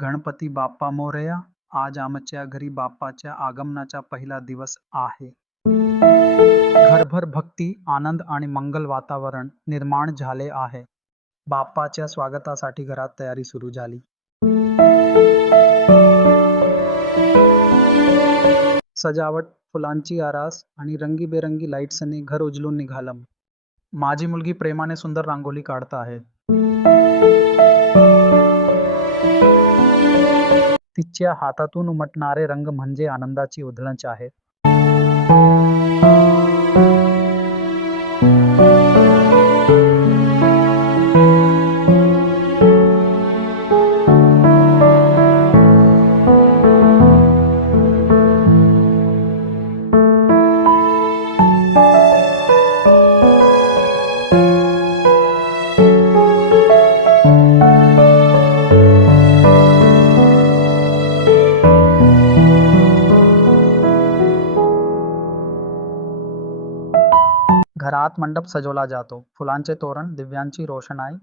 गणपती बाप्पा मोरया आज आमच्या घरी बाप्पाच्या आगमनाचा पहिला दिवस आहे. घरभर भक्ती आनंद आणि मंगल वातावरण निर्माण झाले आहे. बाप्पाच्या स्वागतासाठी घरात तयारी सुरू झाली. सजावट फुलांची आरास आणि रंगीबेरंगी लाईट्सने घर उजलून निघालं. माझी मुलगी प्रेमाने सुंदर रांगोळी काढत आहे. तिच्या हातातून उमटणारे रंग म्हणजे आनंदाची उधळण आहे मंडप सजवला जातो. फुलांचे तोरण दिव्यांची रोषणाई.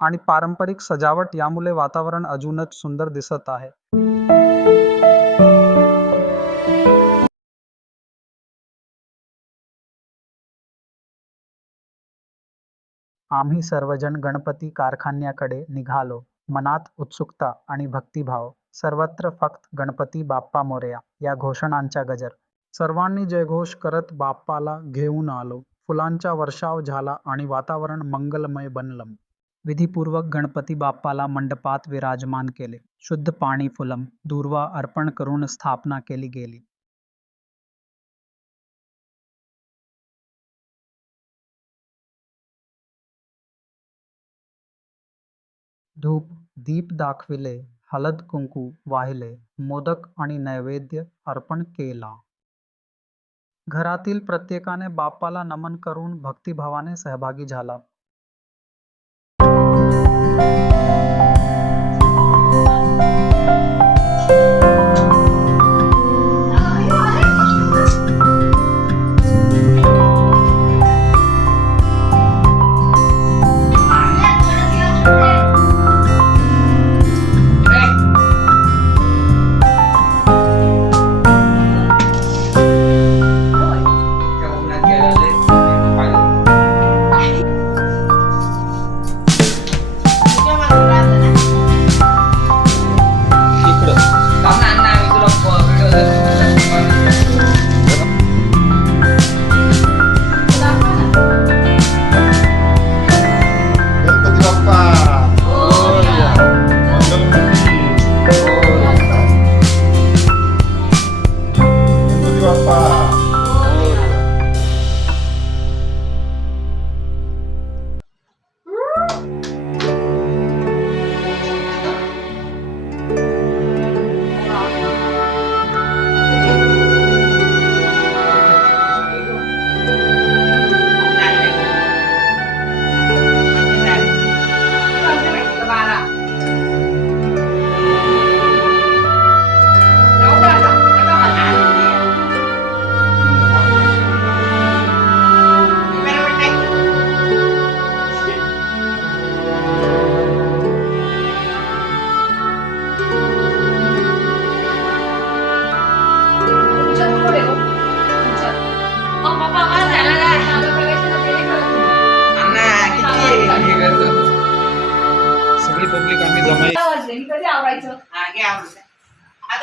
आणि पारंपरिक सजावट यामुळे वातावरण अजूनच सुंदर दिसत आहे. आम्ही सर्वजण गणपती कारखान्याकडे निघालो. मनात उत्सुकता आणि भक्तिभाव. सर्वत्र फक्त गणपती बाप्पा मोरया या घोषणांचा गजर. सर्वांनी जयघोष करत बाप्पाला घेऊन आलो. फुलांचा वर्षाव झाला आणि वातावरण मंगलमय बनलं विधीपूर्वक गणपती बाप्पाला मंडपात विराजमान केले. शुद्ध पाणी फुलम दुर्वा अर्पण करून स्थापना केली गेली. धूप दीप दाखविले हळद कुंकू वाहिले मोदक आणि नैवेद्य अर्पण केला. घरातील प्रत्येकाने बाप्पाला नमन करून भक्तिभावाने सहभागी झाला.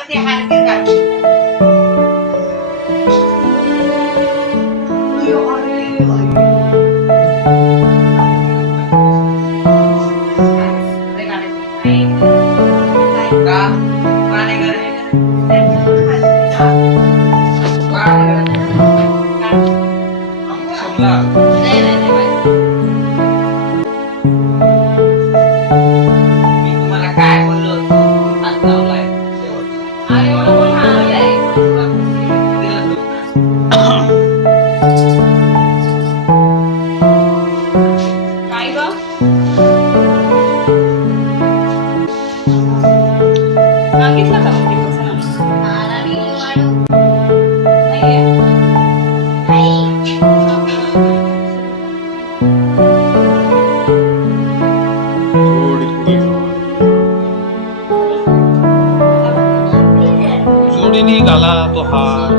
आता ते हात मागितलं का मग दीपक नाहीये थोडी पुढे जोडीने घाला तो हार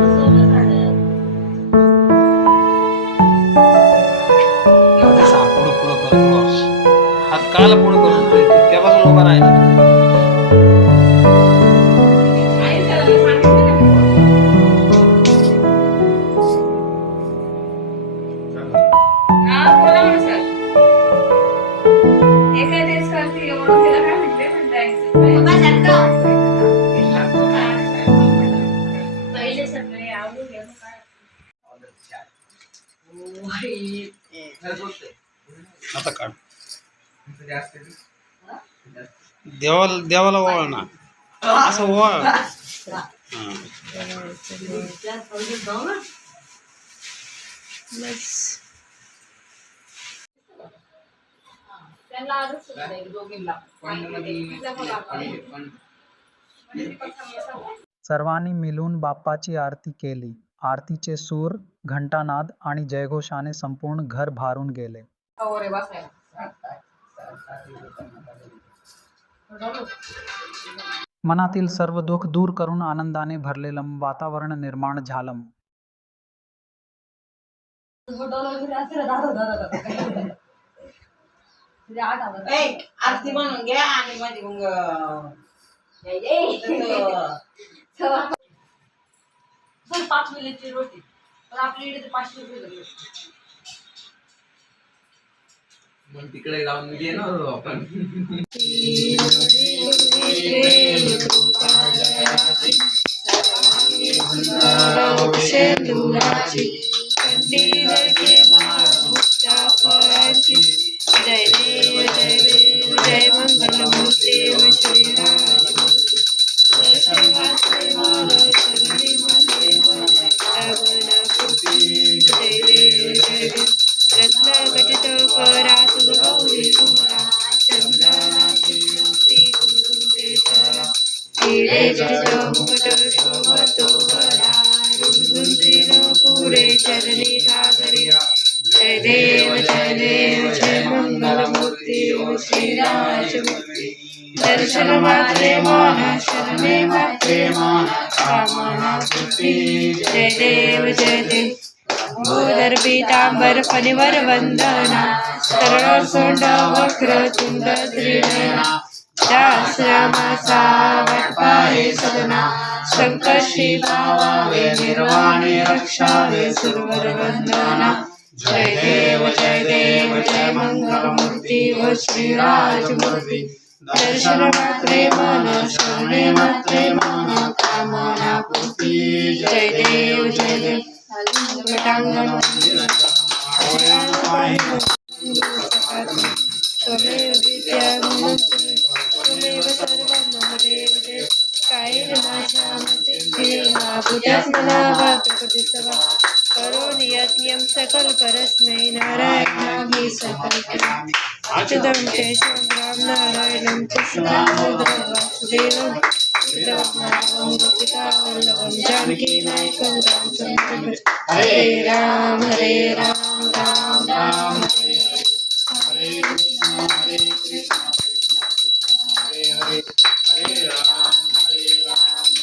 हात काला पुढं करतो उभा राहिला? आता काढ. देवाला देवाला ओळ ना. असं ओळ सर्वांनी मिळून बाप्पाची आरती केली. आरतीचे सूर घंटानाद आणि जयघोषाने संपूर्ण घर भारून गेले हो मनातील सर्व दुःख दूर करून आनंदाने भरलेलं वातावरण निर्माण झालं आरती म्हणून घ्या आणि मध्ये मग पाच मिनिटची रोटी पण आपल्या इकडे तर पाचशे रुपये झाले. मग तिकडे जाऊन घे ना आपण जय श्रीराजमूर्ती दर्शन मात्रे मान शरणे मात्रे मान कामना पूर्ती जय देव जय देव। गोदर पीतांबर फणीवर वंदना। सरळ सोंड वक्र तुंड त्रिनयना दास रामाचा सदना। संकशी भावावे निर्वाणे रक्षावे सुरवर वंदना। जय देव जय देव जय मंगलमूर्ती व श्रीराजमूर्ती. दर्शन मात्रे मन शरणे मात्रे मन कामना पूर्ती. जय देव जय देव. घटांगण काय माझ्या गटांगण त्वमेव विद्यां त्वमेव सर्वं मम देव देव कायेन नाशामते धिया बुद्धात्मना वा प्रकृतिस्तवा करोमि यज्ञं सकल परस्मै नारायणामि सकल अच्युतं केशवं राम नारायणं कृष्णं वासुदेवं जानकी नायकं रामचन्द्र हरे राम हरे राम राम राम हरे हरे बाप्पा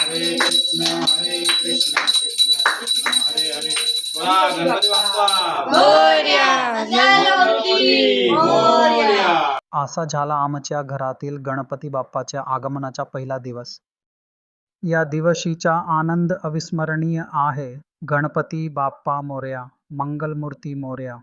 मोरया मोरया. असा झाला आमच्या घरातील गणपती बाप्पाच्या आगमनाचा पहिला दिवस. या दिवशीचा आनंद अविस्मरणीय आहे. गणपती बाप्पा मोरया मंगलमूर्ती मोरया.